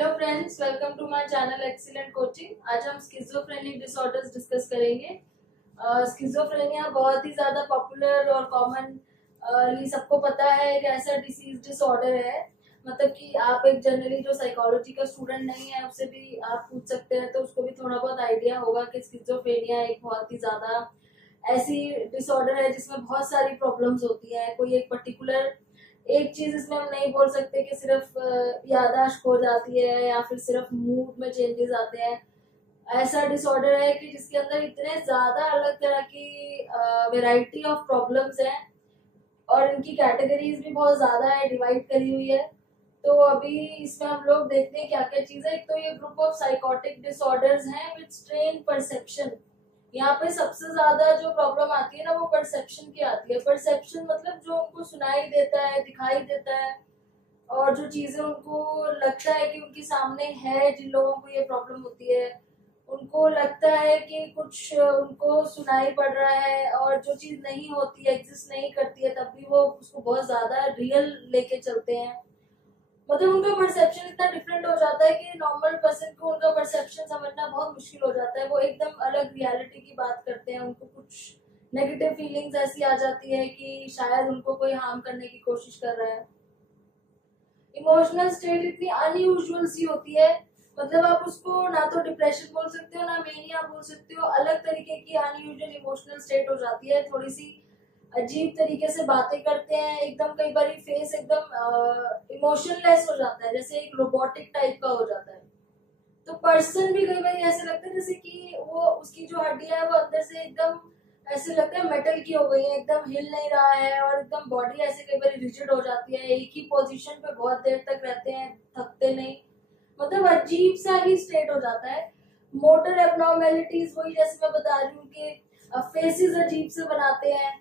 Hello friends, welcome to my channel excellent coaching. आज हम schizophrenic disorders discuss करेंगे। Schizophrenia बहुत ही ज्यादा पॉपुलर और कॉमन ये सबको पता है एक ऐसा डिसीज डिसऑर्डर है। मतलब कि आप एक जनरली जो साइकोलॉजी का स्टूडेंट नहीं है उससे भी आप पूछ सकते हैं तो उसको भी थोड़ा बहुत आइडिया होगा कि स्किज़ोफ्रेनिया एक बहुत ही ज्यादा ऐसी डिसऑर्डर है जिसमें बहुत सारी प्रॉब्लम्स होती है। कोई एक पर्टिकुलर एक चीज इसमें हम नहीं बोल सकते कि सिर्फ याददाश्त खो जाती है या फिर सिर्फ मूड में चेंजेस आते हैं। ऐसा डिसऑर्डर है कि जिसके अंदर इतने ज्यादा अलग तरह की वैरायटी ऑफ प्रॉब्लम्स हैं और इनकी कैटेगरीज भी बहुत ज्यादा है, डिवाइड करी हुई है। तो अभी इसमें हम लोग देखते हैं क्या क्या चीज है। एक तो ये ग्रुप ऑफ साइकोटिक डिसऑर्डर्स हैं विद स्ट्रेन परसेप्शन। यहाँ पे सबसे ज्यादा जो प्रॉब्लम आती है ना वो परसेप्शन की आती है। परसेप्शन मतलब जो उनको सुनाई देता है, दिखाई देता है और जो चीजें उनको लगता है कि उनके सामने है। जिन लोगों को ये प्रॉब्लम होती है उनको लगता है कि कुछ उनको सुनाई पड़ रहा है और जो चीज नहीं होती है, एग्जिस्ट नहीं करती है, तब भी वो उसको बहुत ज्यादा रियल लेके चलते हैं। मतलब उनका परसेप्शन इतना डिफरेंट हो जाता है कि नॉर्मल पर्सन को उनका परसेप्शन समझना बहुत मुश्किल हो जाता है। वो एकदम अलग रियलिटी की बात करते हैं। उनको कुछ नेगेटिव फीलिंग्स ऐसी आ जाती है कि शायद उनको कोई हार्म करने की कोशिश कर रहा है। इमोशनल स्टेट इतनी अनयूजुअल सी होती है। मतलब आप उसको ना तो डिप्रेशन बोल सकते हो ना मेनिया बोल सकते हो। अलग तरीके की अनयूजुअल इमोशनल स्टेट हो जाती है। थोड़ी सी अजीब तरीके से बातें करते हैं, एकदम कई बार फेस एकदम इमोशनलेस हो जाता है, जैसे एक रोबोटिक टाइप का हो जाता है। तो पर्सन भी कई बार ऐसे लगता है जैसे कि वो उसकी जो हड्डियां है वो अंदर से एकदम ऐसे लगता है मेटल की हो गई है, एकदम हिल नहीं रहा है और एकदम बॉडी ऐसे कई बार रिजिड हो जाती है। एक ही पोजीशन पे बहुत देर तक रहते हैं, थकते नहीं। मतलब अजीब सा ही स्टेट हो जाता है। मोटर एबनॉर्मेलिटीज वही जैसे मैं बता रही हूँ कि फेसेस अजीब से बनाते हैं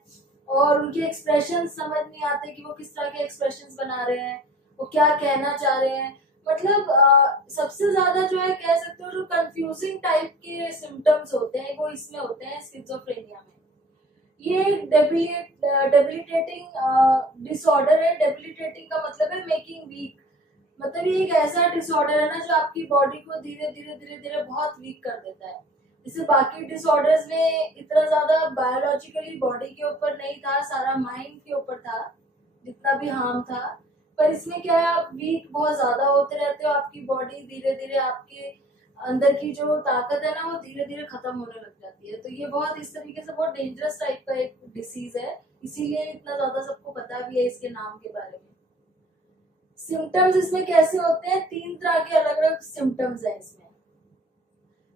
और उनके एक्सप्रेशन समझ नहीं आते कि वो किस तरह के एक्सप्रेशंस बना रहे हैं, वो क्या कहना चाह रहे हैं। मतलब सबसे ज्यादा जो है कह सकते हो जो कंफ्यूजिंग टाइप के सिम्टम्स होते हैं वो इसमें होते हैं स्किज़ोफ्रेनिया में। ये डेबिलिटेटिंग डिसऑर्डर है। डेबिलिटेटिंग का मतलब है मेकिंग वीक। मतलब ये एक ऐसा डिसऑर्डर है ना जो आपकी बॉडी को धीरे धीरे धीरे धीरे बहुत वीक कर देता है। जैसे बाकी डिसऑर्डर्स में इतना ज्यादा बायोलॉजिकली बॉडी के ऊपर नहीं था, सारा माइंड के ऊपर था जितना भी हार्म था। पर इसमें क्या है, आप वीक बहुत ज्यादा होते रहते हो। आपकी बॉडी धीरे धीरे आपके अंदर की जो ताकत है ना वो धीरे धीरे खत्म होने लग जाती है। तो ये बहुत इस तरीके से बहुत डेंजरस टाइप का एक डिसीज है, इसीलिए इतना ज्यादा सबको पता भी है इसके नाम के बारे में। सिम्टम्स इसमें कैसे होते हैं, 3 तरह के अलग अलग सिम्टम्स हैं इसमें।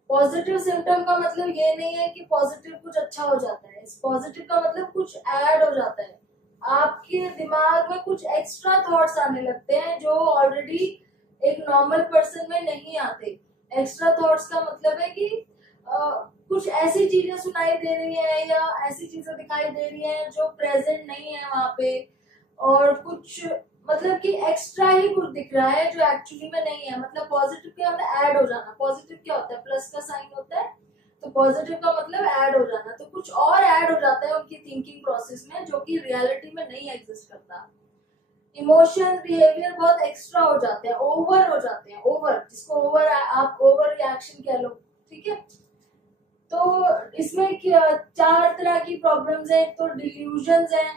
पॉजिटिव सिम्टम का मतलब ये नहीं है कि पॉजिटिव कुछ अच्छा हो जाता है। इस पॉजिटिव का मतलब कुछ ऐड हो जाता है, आपके दिमाग में कुछ एक्स्ट्रा थॉट्स आने लगते हैं जो ऑलरेडी एक नॉर्मल पर्सन में नहीं आते। एक्स्ट्रा थॉट्स का मतलब है कि कुछ ऐसी चीजें सुनाई दे रही है या ऐसी चीजें दिखाई दे रही है जो प्रेजेंट नहीं है वहां पे, और कुछ मतलब कि एक्स्ट्रा ही कुछ दिख रहा है जो एक्चुअली में नहीं है। मतलब पॉजिटिव क्या होता है, ऐड हो जाना। पॉजिटिव क्या होता है, प्लस का साइन होता है। तो पॉजिटिव का मतलब ऐड हो जाना। तो कुछ और ऐड हो जाता है उनकी थिंकिंग प्रोसेस में जो कि रियलिटी में नहीं एग्जिस्ट करता। इमोशन बिहेवियर बहुत एक्स्ट्रा हो जाते हैं, ओवर हो जाते हैं। ओवर, जिसको ओवर आप ओवर रिएक्शन कह लो, ठीक है। तो इसमें 4 तरह की प्रॉब्लम्स है। एक तो डिल्यूजन्स है,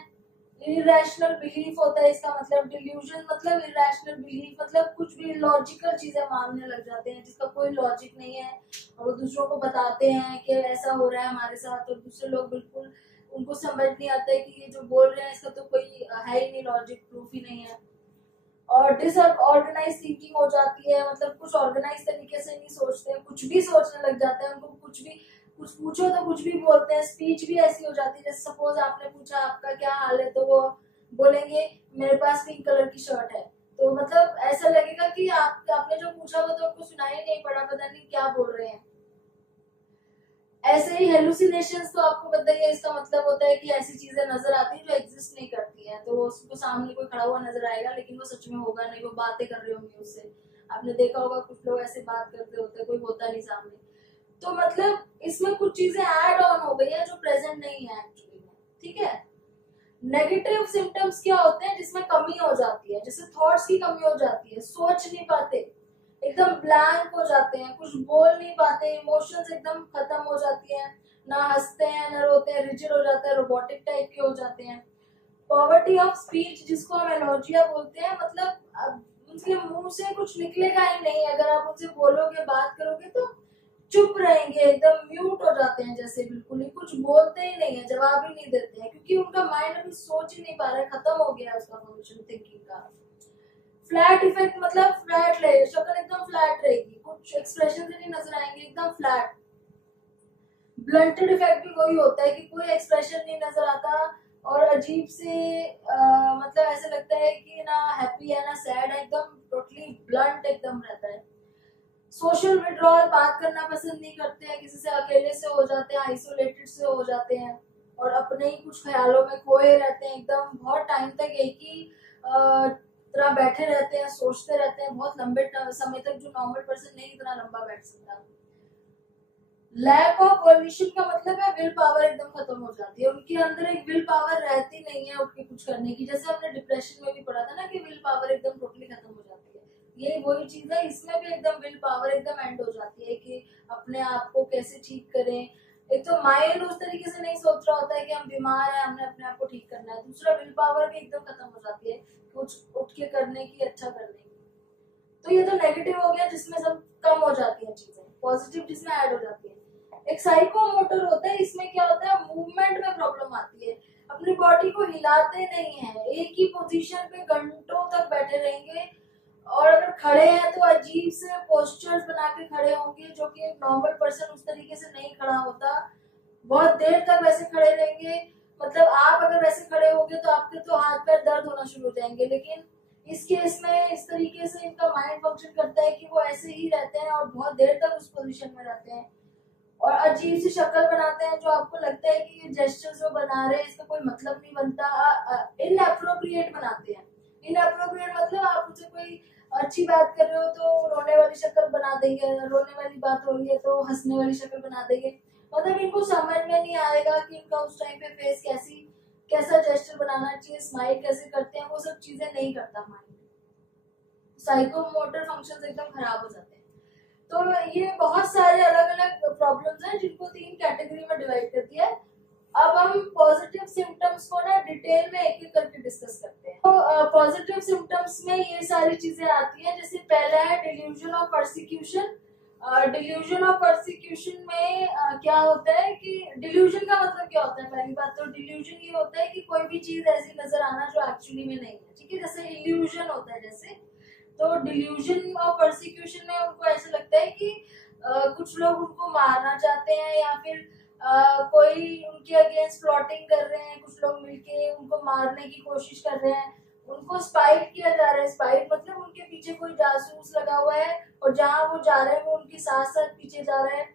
इरेशनल बिलीफ होता है इसका मतलब। डिल्यूजन मतलब इरेशनल बिलीफ, मतलब कुछ भी लॉजिकल चीजें मानने लग जाते हैं जिसका कोई लॉजिक नहीं है और वो दूसरों को बताते हैं कि ऐसा हो रहा है हमारे साथ, और दूसरे लोग बिल्कुल उनको समझ नहीं आता है कि ये जो बोल रहे हैं इसका तो कोई है ही नहीं, लॉजिक प्रूफ ही नहीं है। और डिसऑर्गेनाइज थिंकिंग हो जाती है। मतलब कुछ ऑर्गेनाइज तरीके से नहीं सोचते हैं, कुछ भी सोचने लग जाते हैं। उनको कुछ पूछो तो कुछ भी बोलते हैं। स्पीच भी ऐसी हो जाती है, जैसे सपोज आपने पूछा आपका क्या हाल है तो वो बोलेंगे मेरे पास पिंक कलर की शर्ट है। तो मतलब ऐसा लगेगा कि आपने जो पूछा वो तो उनको सुनाई नहीं पड़ा, पता नहीं क्या बोल रहे हैं। ऐसे ही हेलुसिनेशंस तो आपको पता ही है, इसका मतलब होता है कि ऐसी चीजें नजर आती है जो एग्जिस्ट नहीं करती है। तो उसको सामने कोई खड़ा हुआ नजर आएगा लेकिन वो सच में होगा नहीं, वो बातें कर रहे होंगे उससे। आपने देखा होगा कुछ लोग ऐसे बात करते होते हैं, कोई होता नहीं सामने। तो मतलब इसमें कुछ चीजें ऐड ऑन हो गई है जो प्रेजेंट नहीं है एक्चुअली में, ठीक है। नेगेटिव सिम्टम्स क्या होते हैं, जिसमें कमी हो जाती है, जैसे थॉट्स की कमी हो जाती है, सोच नहीं पाते, एक एकदम ब्लैंक हो जाते हैं, कुछ बोल नहीं पाते, इमोशंस एकदम खत्म हो जाती हैं, ना हंसते हैं ना रोते हैं, रिजिड हो जाते हैं, रोबोटिक टाइप के हो जाते हैं। पॉवर्टी ऑफ स्पीच, जिसको हम एनोर्जिया बोलते हैं, मतलब अब उनके मुंह से कुछ निकलेगा ही नहीं, अगर आप उनसे बोलोगे बात करोगे तो चुप रहेंगे, एकदम म्यूट हो जाते हैं, जैसे बिल्कुल ही कुछ बोलते ही नहीं है, जवाब ही नहीं देते हैं, क्योंकि उनका माइंड अभी सोच ही नहीं पा रहा है, खत्म हो गया है उसका फंक्शन थिंकिंग का। फ्लैट इफेक्ट मतलब फ्लैट रहे, शक्ल एकदम फ्लैट रहेगी, कुछ एक्सप्रेशन नहीं नजर आएंगे, एकदम फ्लैट। ब्लंटेड इफेक्ट भी वही होता है कि कोई एक्सप्रेशन नहीं नजर आता और अजीब से मतलब ऐसे लगता है कि ना हैप्पी है ना सैड है, एकदम टोटली ब्लंट एकदम रहता है। सोशल विड्रॉल, बात करना पसंद नहीं करते हैं, किसी से अकेले से हो जाते हैं, आइसोलेटेड से हो जाते हैं और अपने ही कुछ ख्यालों में खोए रहते हैं, एकदम बहुत टाइम तक एक ही तरह बैठे रहते हैं, सोचते रहते हैं बहुत लंबे समय तक, जो नॉर्मल पर्सन नहीं इतना लंबा बैठ सकता। लैक ऑफ वॉल्यूशन का मतलब है विल पावर एकदम खत्म हो जाती है, उनके अंदर एक विल पावर रहती नहीं है उठ के कुछ करने की, जैसे हमने डिप्रेशन में भी पढ़ा था ना कि विल पावर एकदम टोटली खत्म हो जाती है, ये वही चीज है, इसमें भी एकदम विल पावर एकदम एंड हो जाती है कि अपने आप को कैसे ठीक करें। एक तो माइंड उस तरीके से नहीं सोच रहा होता है कि हम बीमार हैं, हमने अपने आप को ठीक करना है, दूसरा विल पावर भी एकदम खत्म हो जाती है कुछ उठ के करने की, अच्छा करने की। तो ये तो नेगेटिव हो गया जिसमें सब कम हो जाती है चीजें, पॉजिटिव जिसमें ऐड हो जाती है। एक साइकोमोटर होता है, इसमें क्या होता है, मूवमेंट में प्रॉब्लम आती है, अपनी बॉडी को हिलाते नहीं है, एक ही पोजीशन पे घंटों तक बैठे रहेंगे, और अगर खड़े हैं तो अजीब से पोस्चर्स बना के खड़े होंगे, जो कि एक नॉर्मल पर्सन उस तरीके से नहीं खड़ा होता, बहुत देर तक वैसे खड़े रहेंगे, मतलब आप अगर वैसे खड़े होंगे तो आपके तो हाथ पैर दर्द होना शुरू हो जाएंगे, लेकिन इस केस में इस तरीके से इनका माइंड फंक्शन करता है कि वो ऐसे ही रहते हैं और बहुत देर तक उस पोजीशन में रहते हैं और अजीब सी शक्ल बनाते हैं, जो आपको लगता है कि ये जेस्चर जो बना रहे हैं इसका कोई मतलब नहीं बनता, इनअप्रोप्रिएट बनाते हैं। इनअप्रोप्रिएट मतलब आप उनसे कोई अच्छी बात कर रहे हो तो रोने वाली शक्ल बना देंगे, रोने वाली बात हो रही है तो हंसने वाली शक्ल बना देंगे, मतलब इनको समझ में नहीं आएगा कि इनका उस टाइम पे फेस कैसा जेस्चर बनाना चाहिए, स्माइल कैसे करते हैं, वो सब चीजें नहीं करता माइंड। साइकोमोटर फंक्शंस एकदम खराब हो जाते हैं। तो ये बहुत सारे अलग अलग प्रॉब्लम्स हैं जिनको 3 कैटेगरी में डिवाइड कर दिया है। अब हम पॉजिटिव सिम्टम्स को ना डिटेल में एक एक करके डिस्कस करते हैं। तो पॉजिटिव सिम्टम्स में ये सारी चीजें आती हैं, जैसे पहला है delusion of persecution. Delusion of persecution में क्या होता है कि डिल्यूजन का मतलब क्या होता है, पहली बात तो डिल्यूजन ये होता है कि कोई भी चीज ऐसी नजर आना जो एक्चुअली में नहीं है, ठीक है, जैसे इल्यूजन होता है जैसे। तो डिल्यूजन और परसिक्यूशन में उनको ऐसे लगता है कि कुछ लोग उनको मारना चाहते हैं या फिर कोई उनके अगेंस्ट प्लॉटिंग कर रहे हैं, कुछ लोग मिलके उनको मारने की कोशिश कर रहे हैं, उनको स्पाइट किया जा रहा है। स्पाइट मतलब उनके पीछे कोई जासूस लगा हुआ है और जहां वो जा रहे हैं वो उनके साथ साथ पीछे जा रहा है,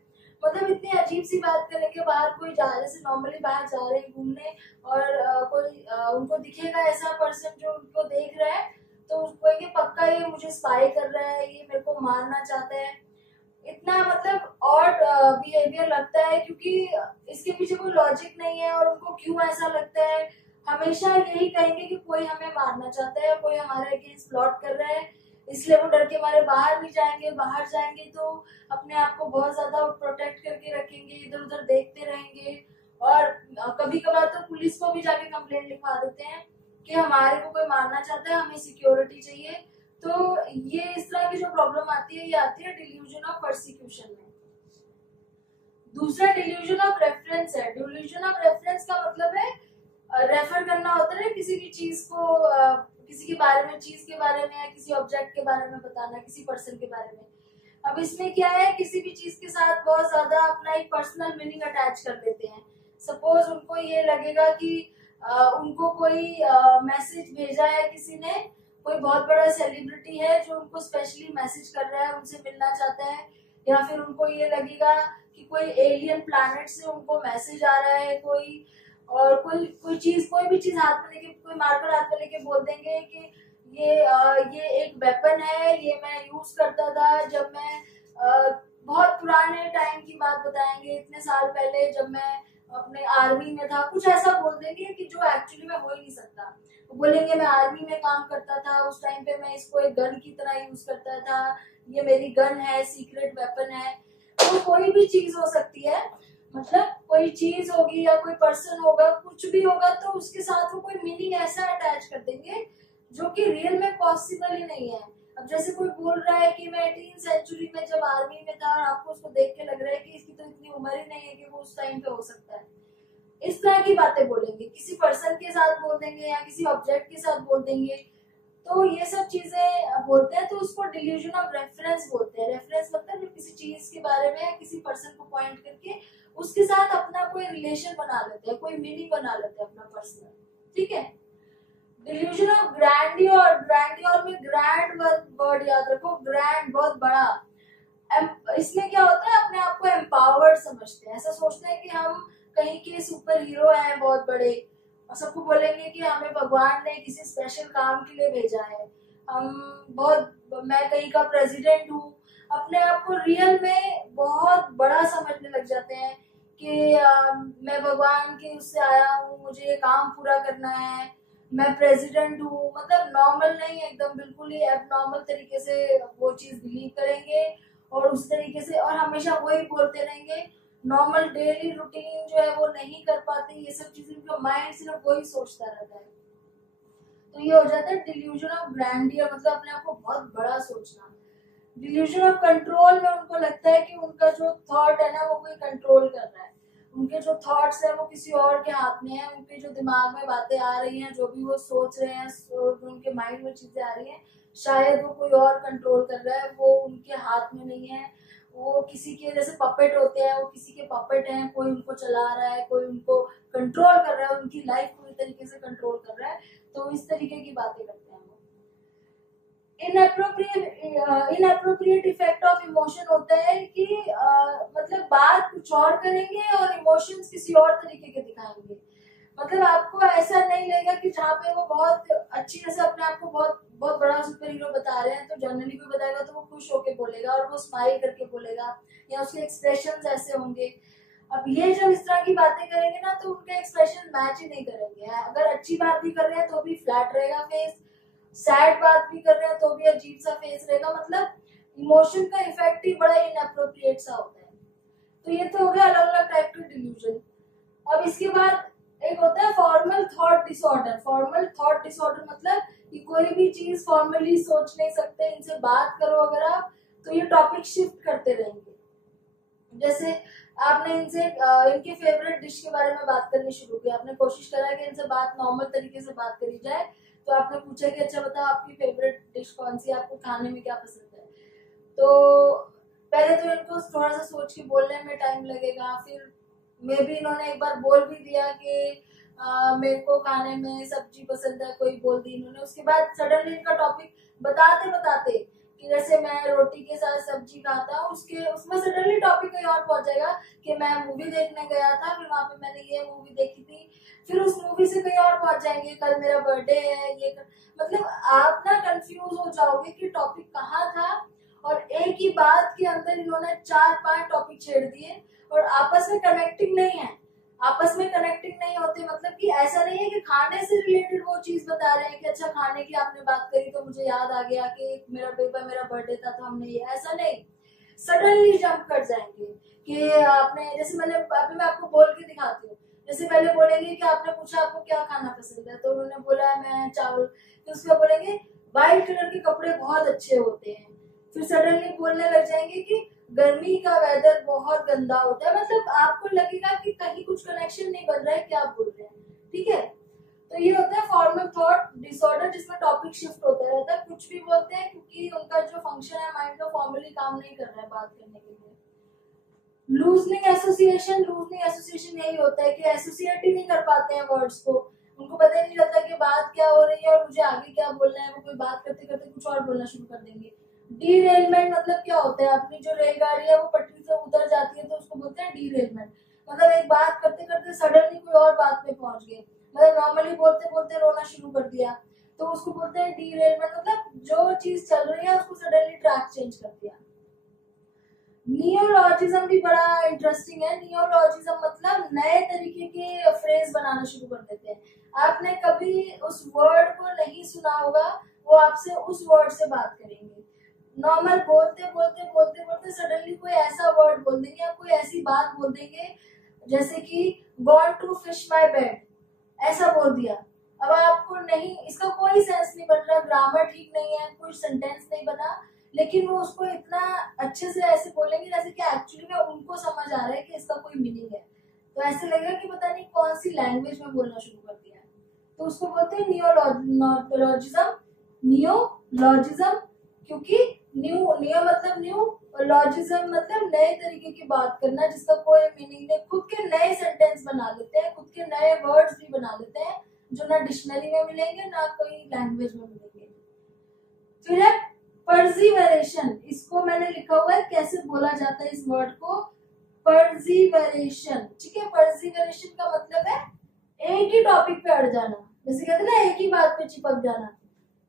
मतलब इतनी अजीब सी बात करने के बाहर कोई जा रहे, जैसे नॉर्मली बाहर जा रहे हैं घूमने और कोई उनको दिखेगा ऐसा पर्सन जो उनको देख रहा है, तो उसको ये पक्का ये मुझे स्पाई कर रहा है, ये मेरे को मारना चाहता है, इतना मतलब ऑड बिहेवियर लगता है, क्योंकि इसके पीछे कोई लॉजिक नहीं है और उनको क्यों ऐसा लगता है, हमेशा यही कहेंगे कि कोई हमें मारना चाहता है, कोई हमारे अगेंस्ट प्लॉट कर रहा है, इसलिए वो डर के मारे बाहर नहीं जाएंगे, बाहर जाएंगे तो अपने आप को बहुत ज्यादा प्रोटेक्ट करके रखेंगे, इधर उधर देखते रहेंगे और कभी कभार तो पुलिस को भी जाके कंप्लेंट लिखवा देते हैं कि हमारे को कोई मारना चाहता है, हमें सिक्योरिटी चाहिए। तो ये इस तरह की जो प्रॉब्लम आती है ये आती है डिल्यूजन ऑफ परसिक्यूशन में। दूसरा डिल्यूजन ऑफ रेफरेंस है। डिल्यूजन ऑफ रेफरेंस का मतलब है रेफर करना होता है किसी भी चीज को, किसी के बारे में, चीज के बारे में या किसी ऑब्जेक्ट के बारे में बताना, किसी पर्सन के बारे में। अब इसमें क्या है, किसी भी चीज के साथ बहुत ज्यादा अपना एक पर्सनल मीनिंग अटैच कर देते हैं। सपोज उनको ये लगेगा कि उनको कोई मैसेज भेजा है किसी ने, कोई बहुत बड़ा सेलिब्रिटी है जो उनको स्पेशली मैसेज कर रहा है, उनसे मिलना चाहता है, या फिर उनको ये लगेगा कि कोई एलियन प्लैनेट से उनको मैसेज आ रहा है, कोई और कोई चीज, कोई भी चीज हाथ में लेके, कोई मार्कर हाथ में लेके बोल देंगे कि ये एक वेपन है, ये मैं यूज करता था जब मैं बहुत पुराने टाइम की बात बताएंगे, इतने साल पहले जब मैं अपने आर्मी में था, कुछ ऐसा बोल देंगे कि जो एक्चुअली में हो ही नहीं सकता। वो बोलेंगे मैं आर्मी में काम करता था, उस टाइम पे मैं इसको एक गन की तरह यूज करता था, ये मेरी गन है, सीक्रेट वेपन है। तो कोई भी चीज हो सकती है, मतलब कोई चीज होगी या कोई पर्सन होगा, कुछ भी होगा, तो उसके साथ वो कोई मीनिंग ऐसा अटैच कर देंगे जो कि रियल में पॉसिबल ही नहीं है। अब जैसे कोई बोल रहा है कि मैं 18वीं सेंचुरी में जब आर्मी में था, और आपको उसको देख के लग रहा है कि इसकी तो इतनी उम्र ही नहीं है कि वो उस टाइम पे हो सकता है, इस तरह की बातें बोलेंगे, किसी पर्सन के साथ बोल देंगे या किसी ऑब्जेक्ट के साथ बोल देंगे। तो ये सब चीजें बोलते हैं, तो उसको डिल्यूजन ऑफ रेफरेंस बोलते हैं। रेफरेंस मतलब जब किसी चीज के बारे में या किसी पर्सन को पॉइंट करके उसके साथ अपना कोई रिलेशन बना लेते हैं, कोई मीनिंग बना लेते हैं अपना पर्सनल, ठीक है। डिल्यूजन ऑफ ग्रैंडियोर, ग्रैंडियोर में ग्रैंड वर्ड याद रखो, ग्रैंड बहुत बड़ा। इसमें क्या होता है, अपने आप को एम्पावर्ड समझते हैं, ऐसा सोचते हैं कि हम कहीं के सुपर हीरो हैं बहुत बड़े, और सबको बोलेंगे कि हमें भगवान ने किसी स्पेशल काम के लिए भेजा है, हम बहुत, मैं कहीं का प्रेसिडेंट हूँ। अपने आप को रियल में बहुत बड़ा समझने लग जाते हैं कि मैं भगवान के उससे आया हूँ, मुझे ये काम पूरा करना है, मैं प्रेसिडेंट हूँ। मतलब नॉर्मल नहीं, एकदम बिल्कुल ही एबनॉर्मल तरीके से वो चीज बिलीव करेंगे और उस तरीके से, और हमेशा वही बोलते रहेंगे। नॉर्मल डेली रूटीन जो है वो नहीं कर पाते, ये सब चीजें उनका माइंड सिर्फ वही सोचता रहता है। तो ये हो जाता है डिल्यूजन ऑफ ग्रैंडियर, मतलब अपने आप को बहुत बड़ा सोचना। डिल्यूजन ऑफ कंट्रोल में उनको लगता है कि उनका जो थॉट है ना वो कोई कंट्रोल कर रहा है, उनके जो थॉट्स है वो किसी और के हाथ में है, उनके जो दिमाग में बातें आ रही हैं, जो भी वो सोच रहे हैं, उनके माइंड में चीजें आ रही हैं, शायद वो कोई और कंट्रोल कर रहा है, वो उनके हाथ में नहीं है। वो किसी के, जैसे पपेट होते हैं, वो किसी के पपेट हैं, कोई उनको चला रहा है, कोई उनको कंट्रोल कर रहा है, उनकी लाइफ पूरी तरीके से कंट्रोल कर रहा है। तो इस तरीके की बातें करते हैं वो। इनअप्रोप्रिएट इफेक्ट ऑफ इमोशन होता है कि मतलब बात कुछ और करेंगे और इमोशंस किसी और तरीके के दिखाएंगे। मतलब आपको ऐसा नहीं लगेगा कि जहाँ पे वो बहुत अच्छी तरह से अपने आप को बहुत बहुत बड़ा सुपर हीरो बता रहे हैं, तो जनरली कोई बताएगा तो वो खुश होके बोलेगा और वो स्माइल करके बोलेगा, या उसके एक्सप्रेशंस ऐसे होंगे। अब ये जब इस तरह की बातें करेंगे ना, तो उनके एक्सप्रेशन मैच ही नहीं करेंगे। अगर अच्छी बात भी कर रहे हैं तो भी फ्लैट रहेगा फेस, सैड बात भी कर रहे हैं तो भी अजीब सा फेस रहेगा। मतलब इमोशन का इफेक्ट ही बड़ा इनअप्रोप्रिएट सा होता है। तो ये तो हो गया अलग अलग टाइप के डिल्यूजन। अब इसके बाद एक होता है formal thought disorder. Formal thought disorder मतलब कि कोई भी चीज फॉर्मली सोच नहीं सकते, इनसे बात करो अगर आप तो ये टॉपिक शिफ्ट करते रहेंगे। जैसे आपने इनसे इनके फेवरेट डिश के बारे में बात करनी शुरू की, आपने कोशिश करा कि इनसे बात नॉर्मल तरीके से बात करी जाए, तो आपने पूछा कि अच्छा बताओ आपकी फेवरेट डिश कौन सी है, आपको खाने में क्या पसंद है। तो पहले तो इनको थोड़ा सा सोच के बोलने में टाइम लगेगा, फिर मे भी इन्होंने एक बार बोल भी दिया कि मेरे को खाने में सब्जी पसंद है, कोई बोल दी इन्होंने। उसके बाद सडनली इनका टॉपिक बताते बताते कि जैसे मैं रोटी के साथ सब्जी खाता हूँ, उसके उसमें सडनली टॉपिक कहीं और पहुंच जाएगा कि मैं मूवी देखने गया था, फिर वहां पे मैंने ये मूवी देखी थी, फिर उस मूवी से कहीं और पहुंच जाएंगे, कल मेरा बर्थडे है ये मतलब आप ना कंफ्यूज हो जाओगे कि टॉपिक कहाँ था। और एक ही बात के अंदर इन्होंने 4-5 टॉपिक छेड़ दिए और आपस में कनेक्टिंग नहीं है, आपस में कनेक्टिंग नहीं होते। मतलब कि ऐसा नहीं है कि खाने से रिलेटेड वो चीज बता रहे हैं कि अच्छा खाने की आपने बात करी तो मुझे याद आ गया कि मेरा बर्थडे था तो हमने ये, ऐसा नहीं, सडनली जंप कर जाएंगे कि आपने, जैसे अभी मैं आपको बोल के दिखाती हूँ। जैसे पहले बोलेंगे कि आपने पूछा आपको क्या खाना पसंद है, तो उन्होंने बोला मैं चावल, तो उसके बाद बोलेंगे व्हाइट कलर के कपड़े बहुत अच्छे होते हैं, फिर सडनली बोलने लग जाएंगे कि गर्मी का वेदर बहुत गंदा होता है। मतलब आपको लगेगा कि कहीं कुछ कनेक्शन नहीं बन रहा है, क्या बोल रहे हैं, ठीक है। तो ये होता है फॉर्मल थॉट डिसऑर्डर, जिसमें टॉपिक शिफ्ट होता रहता है, कुछ भी बोलते हैं क्योंकि उनका जो फंक्शन है माइंड का फॉर्मली काम नहीं कर रहा है बात करने के लिए। लूजनिंग एसोसिएशन, लूजनिंग एसोसिएशन यही होता है कि एसोसिएट ही नहीं कर पाते हैं वर्ड्स को, उनको पता ही नहीं चलता कि बात क्या हो रही है और मुझे आगे क्या बोलना है, वो कोई बात करते करते कुछ और बोलना शुरू कर देंगे। डीरेलमेंट मतलब क्या होता है, अपनी जो रेलगाड़ी है वो पटरी से उतर जाती है तो उसको बोलते हैं डीरेलमेंट। मतलब एक बात करते करते सडनली कोई और बात में पहुंच गए, मतलब नॉर्मली बोलते बोलते रोना शुरू कर दिया, तो उसको बोलते हैं डीरेलमेंट। मतलब जो चीज चल रही है उसको सडनली ट्रैक चेंज कर दिया। नियोलॉजिज्म भी बड़ा इंटरेस्टिंग है। नियोलॉजिज्म मतलब नए तरीके के फ्रेज बनाना शुरू कर देते हैं। आपने कभी उस वर्ड को नहीं सुना होगा, वो आपसे उस वर्ड से बात करेंगे। नॉर्मल बोलते बोलते बोलते बोलते सडनली कोई ऐसा वर्ड बोल देंगे या कोई ऐसी बात बोल देंगे जैसे कि gone to fish my bed, ऐसा बोल दिया। अब आपको नहीं, इसका कोई सेंस नहीं बन रहा, ग्रामर ठीक नहीं है, कोई सेंटेंस नहीं बना, लेकिन वो उसको इतना अच्छे से ऐसे बोलेंगे जैसे कि एक्चुअली में उनको समझ आ रहा है कि इसका कोई मीनिंग है। तो ऐसे लगेगा कि पता नहीं कौन सी लैंग्वेज में बोलना शुरू कर दिया है। तो उसको बोलते हैं नियोलॉजिज्म। नियोलॉजिज्म, क्योंकि नियो मतलब न्यू, और लॉजिज्म मतलब नए तरीके की बात करना जिसका कोई मीनिंग नहीं। खुद के नए सेंटेंस बना लेते हैं, खुद के नए वर्ड्स भी बना लेते हैं जो ना डिक्शनरी में मिलेंगे ना कोई लैंग्वेज में मिलेंगे। फिर है परजीवरेशन, इसको मैंने लिखा हुआ है कैसे बोला जाता है इस वर्ड को, परजीवरेशन। ठीक है, परजीवरेशन का मतलब है एक ही टॉपिक पे अड़ जाना, जैसे कहते हैं ना एक ही बात पे चिपक जाना,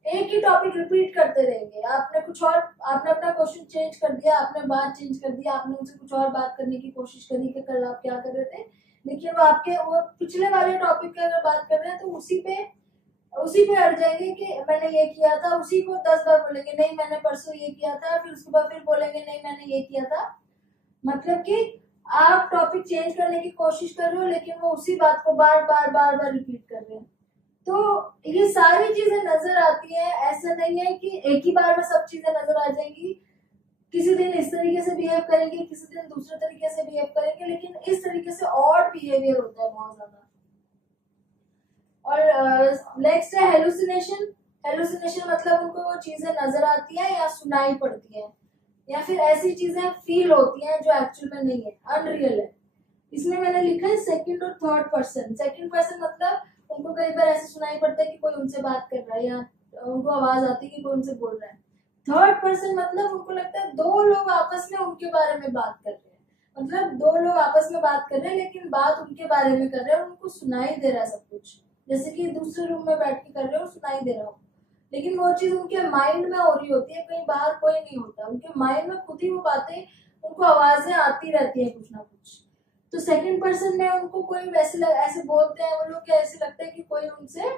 एक ही टॉपिक रिपीट करते रहेंगे। आपने कुछ और, आपने अपना क्वेश्चन चेंज कर दिया, आपने बात चेंज कर दिया, आपने उनसे कुछ और बात करने की कोशिश करी कि कल आप क्या कर रहे थे, लेकिन वो आपके वो पिछले वाले टॉपिक की अगर बात कर रहे हैं तो उसी पे अड़ जाएंगे कि मैंने ये किया था, उसी को 10 बार बोलेंगे नहीं मैंने परसों ये किया था, फिर उसके बाद फिर बोलेंगे नहीं मैंने ये किया था। मतलब कि आप टॉपिक चेंज करने की कोशिश कर रहे हो लेकिन वो उसी बात को बार बार बार बार रिपीट कर रहे हैं। तो ये सारी चीजें नजर आती है, ऐसा नहीं है कि एक ही बार में सब चीजें नजर आ जाएंगी। किसी दिन इस तरीके से बिहेव करेंगे, किसी दिन दूसरे तरीके से बिहेव करेंगे, लेकिन इस तरीके से और बिहेवियर होता है बहुत ज्यादा। और नेक्स्ट है हेलुसिनेशन। हेलुसिनेशन मतलब उनको वो चीजें नजर आती है या सुनाई पड़ती है या फिर ऐसी चीजें फील होती हैं जो एक्चुअल में नहीं है, अनरियल है। इसमें मैंने लिखा है सेकंड और थर्ड पर्सन। सेकंड पर्सन मतलब उनको कई बार ऐसे सुनाई पड़ता है कि कोई उनसे बात कर रहा है या उनको आवाज आती है कि कोई उनसे बोल रहा है। थर्ड पर्सन मतलब उनको लगता है दो लोग आपस में उनके बारे में बात कर रहे हैं, मतलब दो लोग आपस में बात कर रहे हैं लेकिन बात उनके बारे में कर रहे हैं, उनको सुनाई दे रहा है सब कुछ, जैसे कि दूसरे रूम में बैठ के कर रहे हो सुनाई दे रहा हो, लेकिन वो चीज उनके माइंड में हो रही होती है, कहीं बाहर कोई नहीं होता, उनके माइंड में खुद ही वो बातें, उनको आवाजें आती रहती है कुछ ना कुछ। तो सेकंड पर्सन में उनको कोई वैसे ऐसे बोलते हैं वो लोग, क्या ऐसे लगता है कि कोई उनसे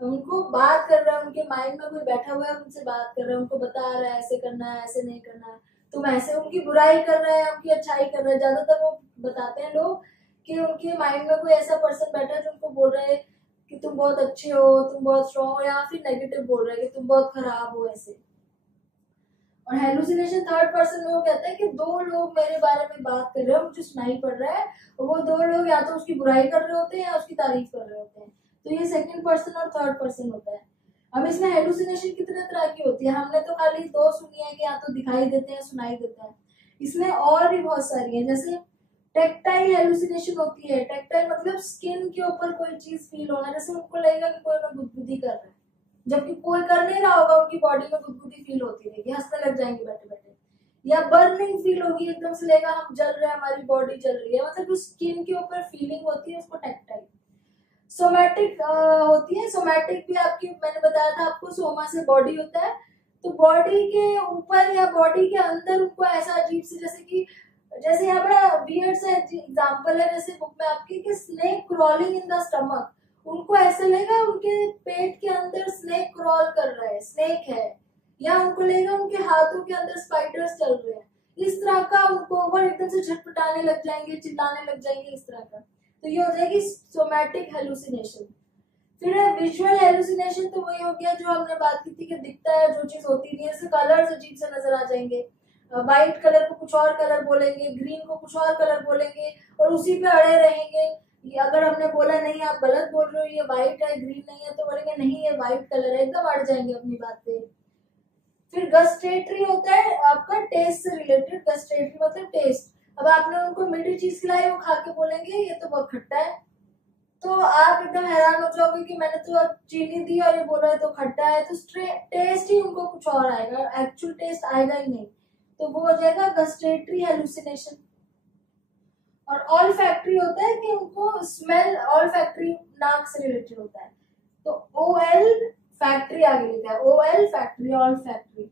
उनको बात कर रहा है, उनके माइंड में कोई बैठा हुआ है उनसे बात कर रहा है, उनको बता रहा है ऐसे करना है ऐसे नहीं करना है, तुम ऐसे, उनकी बुराई कर रहा है उनकी अच्छाई कर रहा है। ज्यादातर वो बताते हैं लोग कि उनके माइंड में कोई ऐसा पर्सन बैठा है जो उनको बोल रहा है कि तुम बहुत अच्छे हो, तुम बहुत स्ट्रॉन्ग हो, या फिर नेगेटिव बोल रहा है कि तुम बहुत खराब हो ऐसे। और हेलुसिनेशन थर्ड पर्सन में वो कहता है कि दो लोग मेरे बारे में बात कर रहे हैं, मुझे सुनाई पड़ रहा है, और वो दो लोग या तो उसकी बुराई कर रहे होते हैं या उसकी तारीफ कर रहे होते हैं। तो ये सेकंड पर्सन और थर्ड पर्सन होता है। अब इसमें हेलुसिनेशन कितने तरह की होती है, हमने तो खाली दो सुनी है कि या तो दिखाई देते हैं सुनाई देता है, इसमें और भी बहुत सारी है। जैसे टेक्टाइल हेलुसिनेशन होती है, टेक्टाइल मतलब स्किन के ऊपर कोई चीज फील होना, जैसे उनको लगेगा कि कोई उन्हें गुदगुदी कर रहा है, जबकि कोई कर नहीं रहा होगा, उनकी बॉडी में गुदगुदी फील होती रहेगी, हंसने लग जाएंगे बैठे बैठे, या बर्निंग फील होगी, एकदम से लगेगा हम जल रहे हैं, हमारी बॉडी जल रही है, मतलब जो स्किन के ऊपर फीलिंग होती है उसको टेक्टाइल। सोमैटिक होती है, सोमैटिक भी आपकी मैंने बताया था आपको, सोमा से बॉडी होता है, तो बॉडी के ऊपर या बॉडी के अंदर उनको ऐसा अजीब से, जैसे कि जैसे यहाँ बड़ा वियर्ड सा एग्जाम्पल है जैसे बुक में आपकी कि snake crawling in the stomach, उनको ऐसा लगेगा उनके पेट के अंदर स्नेक क्रॉल कर रहा है, स्नेक है, या उनको लगेगा उनके हाथों के अंदर स्पाइडर्स चल रहे हैं, इस तरह का उनको वो एकदम से झटपटाने लग जाएंगे, चिल्लाने लग जाएंगे, इस तरह का। तो ये हो जाएगी सोमैटिक हेलुसिनेशन। फिर विजुअल हेलुसिनेशन, तो वही हो गया जो हमने बात की थी कि दिखता है जो चीज होती नहीं है, जैसे कलर्स अजीब से नजर आ जाएंगे, व्हाइट कलर को कुछ और कलर बोलेंगे, ग्रीन को कुछ और कलर बोलेंगे और उसी पे अड़े रहेंगे। अगर हमने बोला नहीं आप गलत बोल रहे हो, ये व्हाइट है ग्रीन नहीं है, तो बोलेंगे नहीं ये व्हाइट कलर है, एकदम अड़ जाएंगे अपनी बात पे। फिर गस्टेटरी होता है आपका टेस्ट से रिलेटेड, गस्टेटरी मतलब टेस्ट। अब आपने उनको मीठी चीज खिलाई, वो खा के बोलेंगे ये तो बहुत खट्टा है, तो आप एकदम हैरान हो जाओगे कि मैंने तो अब चीनी दी और ये बोल रहा है तो खट्टा है, तो टेस्ट ही उनको कुछ और आएगा, एक्चुअल टेस्ट आएगा ही नहीं, तो वो हो जाएगा गस्टेटरी हेलुसिनेशन। और ऑल फैक्ट्री होता है कि उनको स्मेल, ऑल फैक्ट्री नाक से रिलेटेड होता है, तो OL फैक्ट्री आगे लिखा है, OL फैक्ट्री, ऑल फैक्ट्री।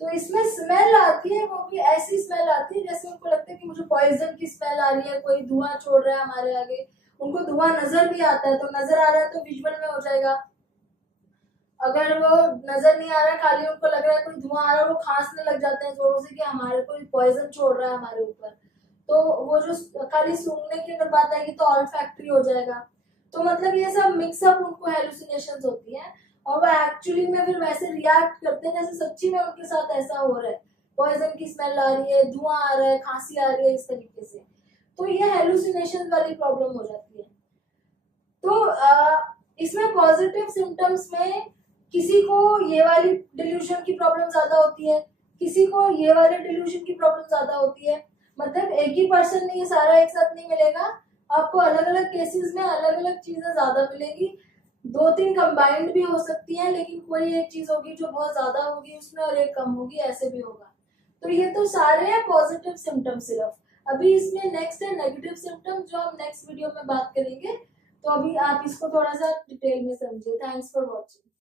तो इसमें स्मेल आती है, वो भी ऐसी स्मेल आती है जैसे उनको लगता है कि मुझे पॉइजन की स्मेल आ रही है, कोई धुआं छोड़ रहा है हमारे आगे, उनको धुआं नजर भी आता है, तो नजर आ रहा है तो विजुअल में हो जाएगा। अगर वो नजर नहीं आ रहा है, खाली उनको लग रहा है कोई धुआं आ रहा है, वो खांसने लग जाते हैं जोरों से कि हमारे कोई पॉइजन छोड़ रहा है हमारे ऊपर, तो वो जो खाली सूंघने की अगर बात आएगी तो ऑल्फैक्टरी हो जाएगा। तो मतलब ये सब मिक्सअप उनको हेलुसिनेशंस होती है, और वो एक्चुअली में फिर वैसे रिएक्ट करते हैं जैसे सच्ची में उनके साथ ऐसा हो रहा है, पॉइजन की स्मेल आ रही है, धुआं आ रहा है, खांसी आ रही है, इस तरीके से। तो ये हेलुसिनेशन वाली प्रॉब्लम हो जाती है। तो इसमें पॉजिटिव सिम्टम्स में किसी को ये वाली डिल्यूजन की प्रॉब्लम ज्यादा होती है, किसी को ये वाले डिल्यूजन की प्रॉब्लम ज्यादा होती है। मतलब एक ही पर्सन में ये सारा एक साथ नहीं मिलेगा, आपको अलग अलग केसेस में अलग अलग चीजें ज्यादा मिलेगी, 2-3 कंबाइंड भी हो सकती है, लेकिन कोई एक चीज होगी जो बहुत ज्यादा होगी उसमें और एक कम होगी, ऐसे भी होगा। तो ये तो सारे हैं पॉजिटिव सिम्टम सिर्फ। अभी इसमें नेक्स्ट है नेगेटिव सिम्टम, जो हम नेक्स्ट वीडियो में बात करेंगे। तो अभी आप इसको थोड़ा सा डिटेल में समझिए। Thanks for watching.